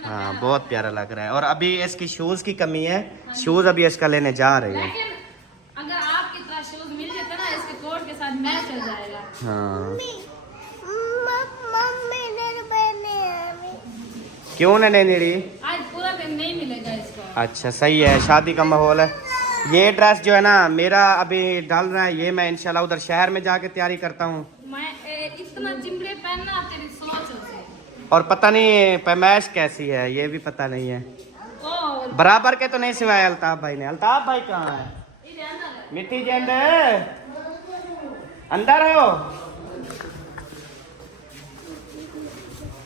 हाँ बहुत प्यारा लग रहा है, और अभी इसकी शूज की कमी है, शूज अभी इसका लेने जा रहे हैं। लेकिन अगर आपकी तरह शूज मिल जाते ना, इसके कोट के साथ मैच हो जाएगा। हाँ क्यों नहीं लेनी रही? आज पूरा दिन नहीं मिलेगा इसको। अच्छा सही है, शादी का माहौल है। ये ड्रेस जो है ना मेरा अभी डाल रहा है, ये मैं इंशाल्लाह उधर शहर में जाके तैयारी करता हूँ। मैं इतना जिम्बरे पहनना तेरी सोच है। और पता नहीं पैमाइश कैसी है ये भी पता नहीं है। और बराबर के तो नहीं सिवाय अल्ताफ भाई ने। अल्ताफ भाई कहाँ है? मिट्टी के अंदर हो।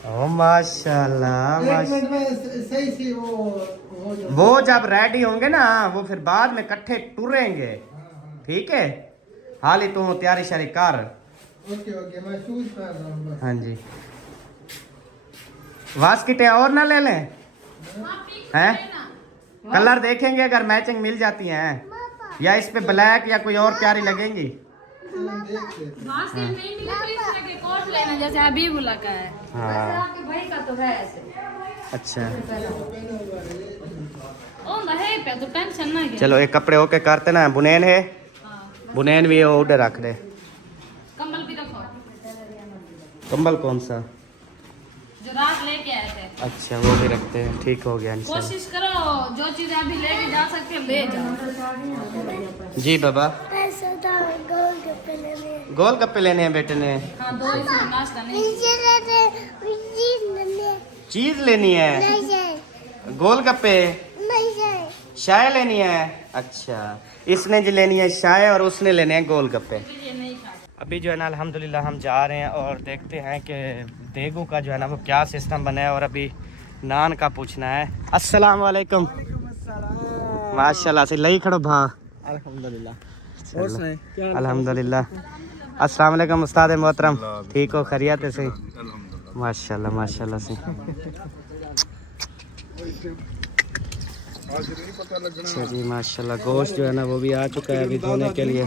ओ माशाल्लाह सही से वो जब रेडी होंगे ना वो फिर बाद में इकट्ठे टुरेंगे, ठीक है? हाल ही तू तैयारी शारी कर। ओके ओके, मैं शूज पहन रहा हूँ। हाँ जी, वास्किटे और ना ले लें हैं? कलर देखेंगे अगर मैचिंग मिल जाती हैं, या इस पे ब्लैक या कोई और प्यारी लगेंगी। बास्केट नहीं मिले तो इस तरह के कोट लेना, जैसे हबीबुल्लाह का है। हाँ आपके भाई का तो है ऐसे। अच्छा ओ नहीं पे तो टेंशन ना है। चलो एक कपड़े ओके करते ना, बुनेन है, बुनेन भी उधर रख दे। कम्बल भी रखो, कंबल कौन सा? जो रात लेके आए थे। अच्छा वो भी रखते हैं, ठीक हो गया इंशाल्लाह। कोशिश करो जो चीजें अभी लेके जा सकते हो ले जाओ। जी बाबा, गोलगप्पे लेने हैं बेटे ने। हाँ दो इसमें नाश्ता नहीं। चीज लेनी है, गोलगप्पे, चाय लेनी है। अच्छा इसने जी लेनी है चाय और उसने लेने हैं गोलगप्पे। ये नहीं खा। अभी जो है ना अल्हम्दुलिल्लाह हम जा रहे हैं और देखते हैं कि देगू का जो है ना वो क्या सिस्टम बना है, और अभी नान का पूछना है। अस्सलाम वालेकुम। माशाल्लाह से लई खड़ो भा। अल्हम्दुलिल्लाह। और सुनाए क्या? अल्हम्दुलिल्लाह। अस्सलाम वालेकुम उस्ताद मोहतरम, ठीक हो खैरियत से? माशाल्लाह माशाल्लाह से। अच्छा जी माशाल्लाह, गोश्त जो है ना वो भी आ चुका है अभी धोने के लिए।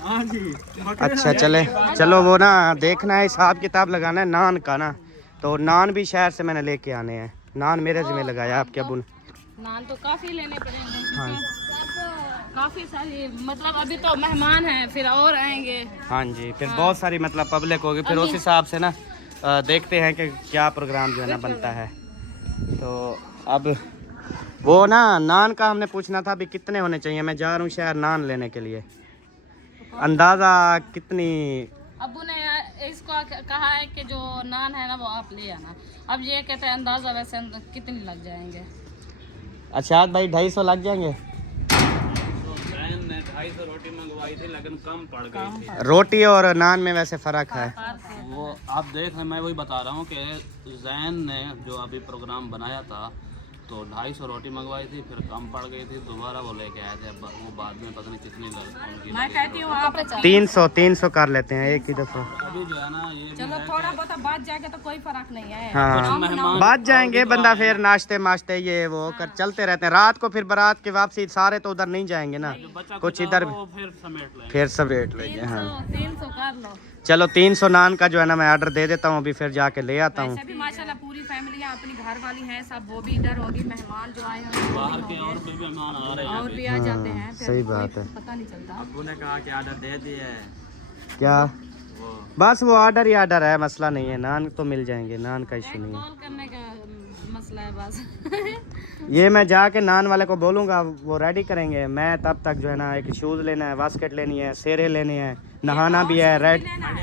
हाँ जी। अच्छा चले चलो, वो ना देखना है हिसाब किताब लगाना है नान का ना, तो नान भी शहर से मैंने लेके आने हैं। नान मेरे जिम्मे लगाया आपके अबू ने। नान तो काफी लेने पड़ेंगे। हाँ काफी सारी, मतलब अभी तो मेहमान हैं, फिर और आएंगे। हाँ जी, फिर बहुत सारी मतलब पब्लिक होगी, फिर उस हिसाब से ना देखते हैं कि क्या प्रोग्राम जो है ना बनता है। तो अब वो ना नान का हमने पूछना था अभी कितने होने चाहिए। मैं जा रहा हूँ शहर नान लेने के लिए, अंदाज़ा कितनी? अबू ने इसको कहा है कि जो नान है ना वो आप ले आना। अब ये कहते हैं अंदाजा वैसे कितने लग जाएंगे? अच्छा भाई 250 लग जाएंगे। बहन ने 250 रोटी मंगवाई थी लेकिन कम पड़ गई थी। रोटी और नान में वैसे फ़र्क है। वो आप देख रहे, मैं वही बता रहा हूँ कि जैन ने जो अभी प्रोग्राम बनाया था तो 250 रोटी मंगवाई थी, फिर कम पड़ गई थी, दोबारा वो लेके आए थे। वो बाद में पता नहीं कितनी मैं कहती हूँ आप 300 कर लेते हैं एक ही दफ़ा। अभी जो है ना ये चलो थोड़ा बहुत बात जाके तो कोई फर्क नहीं है। हाँ मेहमान बात जाएंगे बंदा, फिर नाश्ते माश्ते ये वो कर चलते रहते हैं। रात को फिर बारात की वापसी सारे तो उधर नहीं जाएंगे ना, कुछ इधर वो फिर समेट लें। फिर सब रेट लेंगे। हाँ 300 कर लो। चलो 300 नान का जो है ना मैं ऑर्डर दे देता हूँ, अभी फिर जाके ले आता हूँ। वैसे भी माशाल्लाह पूरी फैमिली है, अपनी घर वाली है सब, वो भी इधर होगी, मेहमान जो आए हैं बाहर के और कोई भी मेहमान आ रहे हैं और भी आ जाते हैं, फिर सही कोई बात है। पता नहीं चलता। अब्बू ने कहा कि ऑर्डर दे दिए क्या वो बस वो ऑर्डर ही ऑर्डर है, मसला नहीं है। नान तो मिल जाएंगे, नान का इशू नहीं है। कॉल करने का मसला है बस। ये मैं जाके नान वाले को बोलूँगा, वो रेडी करेंगे। मैं तब तक जो है ना एक शूज़ लेना है, बास्केट लेनी है, सेरे लेने हैं, नहाना भी है,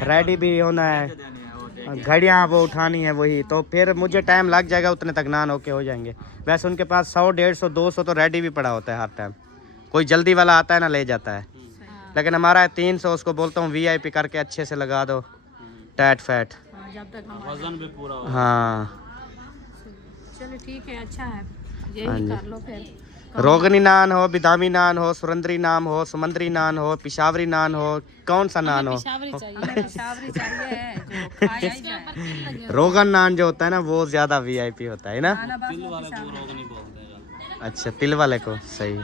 रेडी भी होना है, घड़ियाँ वो उठानी है वही। तो फिर मुझे टाइम लग जाएगा, उतने तक नान होके हो जाएंगे। वैसे उनके पास 100, 150, 200 तो रेडी भी पड़ा होता है हर टाइम। कोई जल्दी वाला आता है ना ले जाता है, लेकिन हमारा है 300। उसको बोलता हूँ VIP करके अच्छे से लगा दो, टैट फैट। जब तक हम वजन भी पूरा हो। हाँ चलो ठीक है, अच्छा है, हाँ यही जी। कर लो फिर। रोगनी नान हो, बिदामी नान हो, सुरंदरी नान हो, समंदरी नान हो, पिशावरी नान हो, कौन सा नान हो? पेशावरी चाहिए, हमें पेशावरी चाहिए जो खाया ही जाए। रोगन नान जो होता है ना वो ज्यादा VIP होता है ना। तिल वाले को रोग नहीं बोलते हैं। अच्छा तिल वाले को, सही।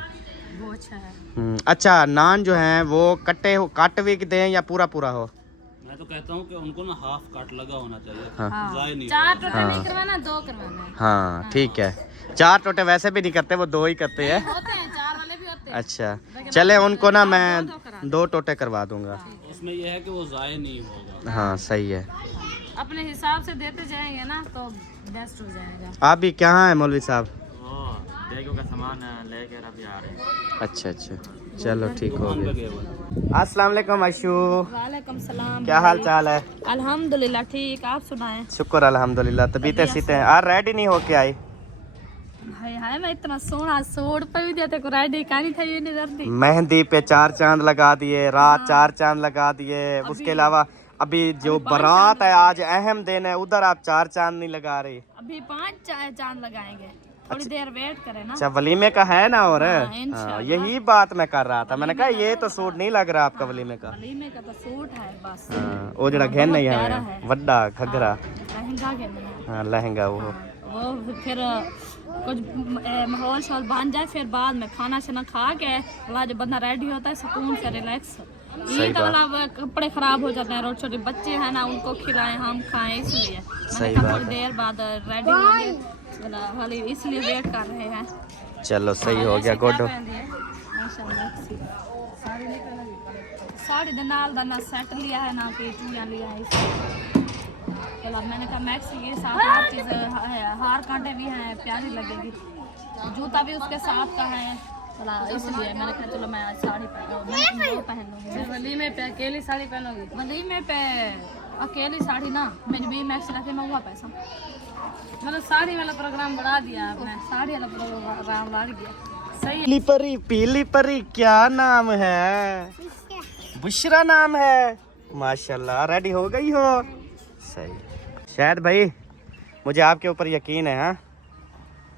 वो अच्छा है। अच्छा नान जो है वो कट्टे हो, काट भी दें या पूरा पूरा हो? मैं तो कहता हूँ कि उनको ना हाफ काट लगा होना चाहिए, हाँ। ज़ाय नहीं 4 टोटे नहीं करवाना, 2 करवाना है। हाँ ठीक है। 4 टोटे वैसे भी नहीं करते, वो 2 ही करते हैं। होते हैं 4 वाले भी होते हैं। अच्छा चले उनको ना मैं 2 टोटे करवा दूंगा। उसमें यह है कि वो ज़ाय नहीं होगा। हाँ सही है। अपने हिसाब से देते जाएंगे ना तो बेस्ट हो जाएगा। आप भी कहाँ हैं मौलवी साहब? देगों का सामान लेकर अभी आ रहे हैं। अच्छा अच्छा चलो ठीक हो दुकान पे गया। गए हुए हैं। अस्सलाम वालेकुम अशू, वालेकुम सलाम। क्या हाल चाल है? अल्हम्दुलिल्लाह ठीक, आप सुनाएं? शुक्र अल्हम्दुलिल्लाह। तबीयतें सीते हैं यार, रेडी नहीं होके आई। हाय हाय, मैं इतना सोना सूट पे भी देते को रेडी करी था, ये नहीं डरती। मेहंदी पे 4 चांद लगा दिए, रात 4 चांद लगा दिए। उसके अलावा अभी जो बारात है, आज अहम दिन है, उधर आप 4 चांद नहीं लगा रही। अभी 5 चांद लगाएंगे, थोड़ी देर वेट करें ना। अच्छा वलीमे का है ना? और हाँ, इंशाल्लाह। हाँ, यही बात मैं कर रहा था। मैंने कहा ये तो सूट नहीं लग रहा आपका वलीमे का। वलीमे का तो सूट है बस। हाँ, वो जड़ा घेन नहीं प्यारा है है। वड्डा घघरा। लहंगा के अंदर हाँ लहंगा वो। फिर कुछ माहौल शौल बन जाए, फिर बाद में खाना शाना खा के वाला जो बंदा रेडी होता है सुकून से रिलैक्स। ये तो वाला कपड़े खराब हो जाते हैं, और छोटे बच्चे हैं ना उनको खिलाएं हम खाएं, इसलिए मैंने कहा थोड़ी देर बाद रेडी होंगे वाला हाली, इसलिए वेट कर रहे हैं। चलो सही हो गया गुड। साड़ी दे नाल दा ना सेट लिया है ना पेटियां लिया है। चलो मैंने कहा मैक्सी के साथ हर चीज़, हार कांटे भी हैं, प्यारी लगेगी, जूता भी उसके साथ का है, चला इसलिए मैंने कहा चलो मैं आज साड़ी पहन लूँगी। वलीमे पे अकेली साड़ी पहनोगी? वलीमे पे अकेली साड़ी ना, मैंने भी मैक्सी रखे मैं हुआ पैसा, मतलब साड़ी वाला प्रोग्राम बढ़ा दिया आपने, साड़ी वाला प्रोग्राम बढ़ गया। सही है। पीली परी क्या नाम है? बुशरा नाम है। माशाल्लाह रेडी हो गई हो? सही। शायद भाई मुझे आपके ऊपर यकीन है। हाँ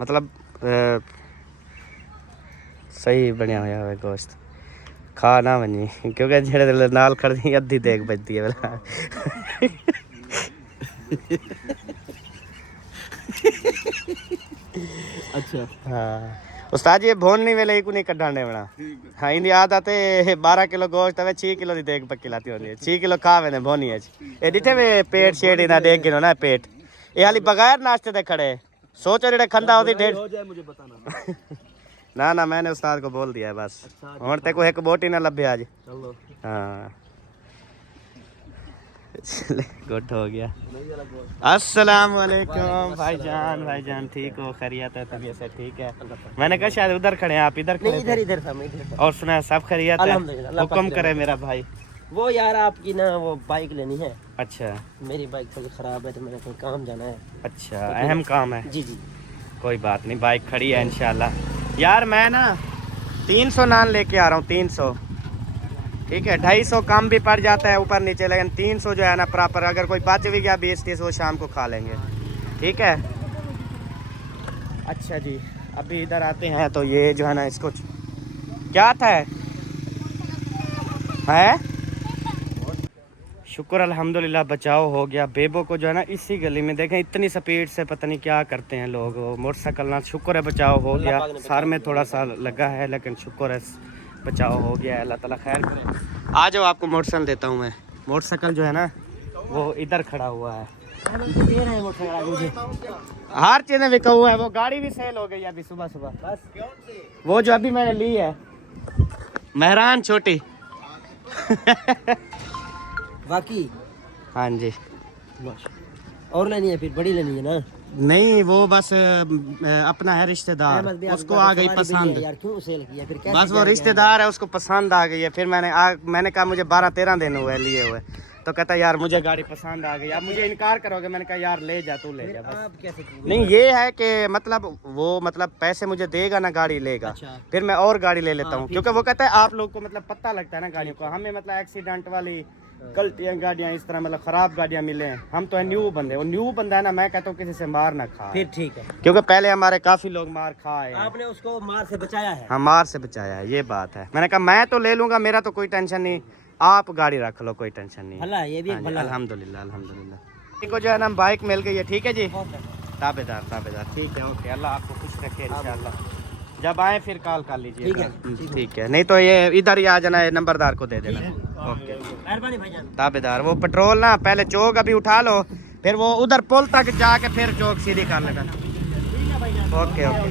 मतलब सही बनया होया है गोश्त, खा ना बनी, क्योंकि जेड़े नाल खड़ी अद्धी देख बजती है वाला। अच्छा हाँ उस्ताद जी भोननी वेले को नहीं कढ़ाने बना। हाँ इंदी आदत है 12 किलो गोश्त है 6 किलो दी देख पक्की लाती होनी है, 6 किलो खावे ने भोनी है। ये दिखे वे पेट शेड ना देख गिनो ना पेट, ये हाली बगैर नाश्ते दे खड़े। सोचो जेड़े खंदा होती डेढ़ हो जाए मुझे बताना। ना ना मैंने उस्ताद को बोल दिया है बस। और ते को एक बोटी ना लभे आज। चलो हाँ चले गुड हो गया। अस्सलाम वालेकुम भाईजान ठीक हो? खैरियत है? तबीयत से ठीक है? मैंने कहा शायद उधर खड़े हैं आप, इधर खड़े थे। इधर था, मैं इधर था। और सुना सब खैरियत है? अल्हम्दुलिल्लाह, अल्लाह हुक्म पाक करे मेरा भाई। वो यार आपकी ना वो बाइक लेनी है, अच्छा मेरी बाइक थोड़ी खराब है तो मैंने कोई काम जाना है। अच्छा अहम काम है। जी जी। कोई बात नहीं, बाइक खड़ी है इंशाल्लाह। यार मैं ना 300 नान लेके आ रहा हूँ, 300, ठीक है। 250 कम भी पड़ जाता है ऊपर नीचे, लेकिन 300 जो है ना प्रॉपर। अगर कोई बच भी गया 20-30 वो शाम को खा लेंगे, ठीक है। अच्छा जी, अभी इधर आते हैं तो ये जो है ना इसको क्या था है? शुक्र अल्हम्दुलिल्लाह बचाव हो गया। बेबो को जो है ना इसी गली में देखें इतनी स्पीड से पता नहीं क्या करते हैं लोग, मोटरसाइकिल ना, शुक्र है बचाव हो गया। सर में थोड़ा सा लगा है लेकिन शुक्र है बचाव हो गया है, अल्लाह ताला खैर करे। आ जाओ आपको मोटरसाइकिल देता हूँ मैं। मोटरसाइकिल जो है ना वो इधर खड़ा हुआ है, हर चीज़ में बिका हुआ है। वो गाड़ी भी सेल हो गई है अभी सुबह सुबह, वो जो अभी मैंने ली है मेहरान छोटी। बाकी हाँ जी, और लेनी है, फिर बड़ी लेनी है ना? नहीं वो बस अपना है रिश्तेदार, उसको आ गई पसंद यार, क्यों सेल किया फिर? बस वो रिश्तेदार है, उसको पसंद आ गई है। फिर मैंने कहा मुझे 12-13 दिन हुए लिए हुए, तो कहता यार मुझे गाड़ी पसंद आ गई, अब मुझे इनकार करोगे? मैंने कहा यार ले जा, तू ले जा बस। कैसे? नहीं ये है कि मतलब पैसे मुझे देगा ना, गाड़ी लेगा। अच्छा। फिर मैं और गाड़ी ले लेता हूँ, क्योंकि वो कहता है आप लोग को मतलब पता लगता है ना गाड़ियों को, हमें मतलब एक्सीडेंट वाली गलतियाँ गाड़ियाँ इस तरह मतलब खराब गाड़ियाँ मिले, हम तो है न्यू बंदे, वो न्यू बंदा है ना, मैं कहता हूँ किसी से मार ना खा। फिर ठीक है, क्योंकि पहले हमारे काफी लोग मार खाए हैं, आपने उसको मार से बचाया है। हाँ मार से बचाया है, ये बात है। मैंने कहा मैं तो ले लूंगा, मेरा तो कोई टेंशन नहीं, आप गाड़ी रख लो, कोई टेंशन नहीं। भला ये भी हाँ जी, भला। अल्हम्दुलिल्लाह अल्हम्दुलिल्लाह। इनको जो है ना बाइक मिल गई है, ठीक है जी, ताबेदार ठीक है, ओके। अल्लाह आपको खुश रखे इंशाल्लाह। जब आए फिर कॉल कर लीजिए, ठीक है। नहीं तो ये इधर ही आ जाना है, नंबरदार को दे देना, ओके। मेहरबानी भाईजान। ताबेदार वो पेट्रोल ना पहले चौक अभी उठा लो, फिर वो उधर पुल तक जाके फिर चौक सीधी कर लेना, ओके ओके।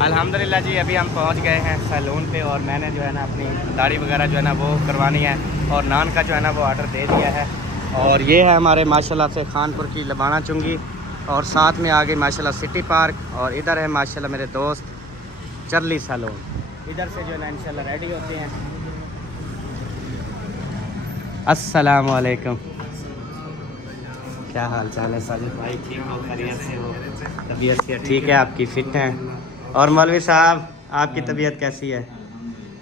अल्हम्दुलिल्लाह जी, अभी हम पहुंच गए हैं सैलून पे, और मैंने जो है ना अपनी दाढ़ी वगैरह जो है ना वो करवानी है, और नान का जो है ना वो ऑर्डर दे दिया है। और ये है हमारे माशाल्लाह से खानपुर की लबाना चुंगी, और साथ में आ गई माशाल्लाह सिटी पार्क, और इधर है माशाल्लाह मेरे दोस्त चर्ली सैलून। इधर से जो है ना इंशाल्लाह रेडी होते हैं। अस्सलाम वालेकुम, क्या हाल चाल है साजिद भाई? ठीक हो, खैरियत से हो? तबीयत से ठीक है आपकी, फिट हैं? और मौलवी साहब आपकी तबीयत कैसी है?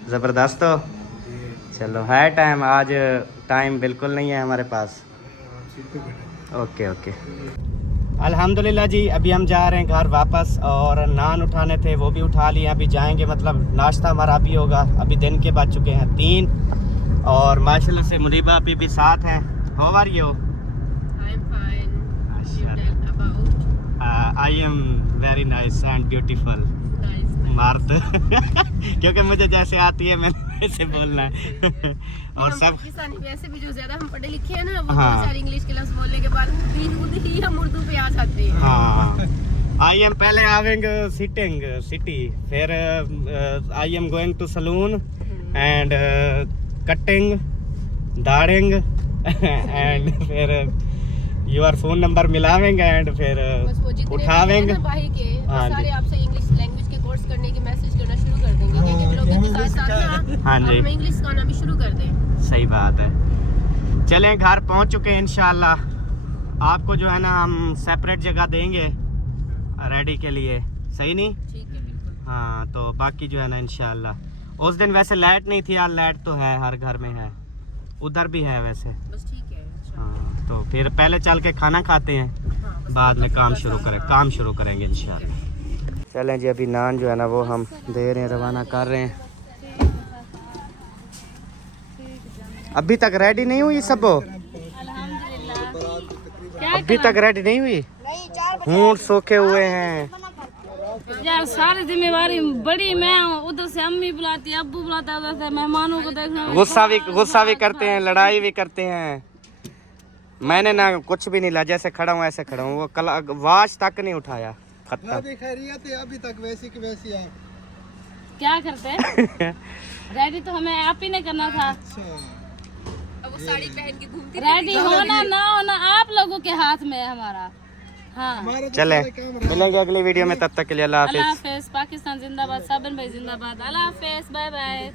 ज़बरदस्त हो? चलो है टाइम, आज टाइम बिल्कुल नहीं है हमारे पास, ओके ओके। अल्हम्दुलिल्लाह जी, अभी हम जा रहे हैं घर वापस, और नान उठाने थे वो भी उठा लिए, अभी जाएंगे, मतलब नाश्ता हमारा अभी होगा। अभी दिन के बज चुके हैं 3, और माशाल्लाह से मुनीबा अभी भी साथ हैं। How are you? I am very nice and beautiful मर्द। क्योंकि मुझे जैसे आती है मैंने ऐसे बोलना है। और सब पाकिस्तानी वैसे भी जो ज्यादा हम पढ़े लिखे हैं ना, वो हाँ। 2-4 इंग्लिश के लफ्ज बोलने के बाद भी खुद ही हम उर्दू पे आ जाते हैं। हाँ, आई एम पहले आवेंग सिटिंग सिटी, फिर I am going to salon and cutting दाढ़िंग एंड फिर योर फोन नंबर मिलावेंगे एंड फिर बस वो जितने उठावेंगे। भी हैं ना बाही के, वो हाँ जी। सारे आपसे इंग्लिश लैंग्वेज के कोर्स करने के मैसेज करना शुरू कर देंगे, क्योंकि ब्लॉगिंग के साथ साथ ना हाँ जी। हम इंग्लिश सिखाना भी शुरू कर दें। सही बात है। चलें, घर पहुंच चुके हैं इंशाल्लाह। आपको जो है ना हम सेपरेट जगह देंगे रेडी के लिए, सही नहीं? ठीक है, बिल्कुल। हाँ, तो बाकी जो है ना इंशाल्लाह। उस दिन वैसे लाइट नहीं थी, आज लाइट तो है, हर घर में है, उधर भी है वैसे। बस ठीक है। हाँ, तो फिर पहले चल के खाना खाते हैं, बाद में काम शुरू करेंगे इंशाल्लाह। चलें जी, अभी नान जो है ना वो हम दे रहे हैं, रवाना कर रहे हैं। अभी तक रेडी नहीं हुई सब? अभी तक रेडी नहीं हुई? ऊँट सोखे हुए हैं यार, सारी जिम्मेवारी बड़ी मैं हूँ, उधर से अम्मी बुलाती है, अब्बू बुलाता है, उधर से मेहमानों को देखना। गुस्सा भी करते हैं, लड़ाई भी करते हैं। मैंने ना कुछ भी नहीं ला, जैसे खड़ा हूँ ऐसे खड़ा हूँ, वो कल वाश तक नहीं उठाया, खत्म। अभी खैरियत है, अभी तक वैसी की वैसी आप। क्या करते? रेडी तो हमें आप ही ने करना था। अब वो साड़ी पहन के घूमती रेडी होना ना होना आप लोगों के हाथ में है हमारा। हाँ, चले, मिलेंगे अगली वीडियो में, तब तक के लिए अल्लाह अल्लाह हाफिज। हाफिज। पाकिस्तान जिंदाबाद, साबिर भाई जिंदाबाद। अल्लाह हाफिज, बाय बाय।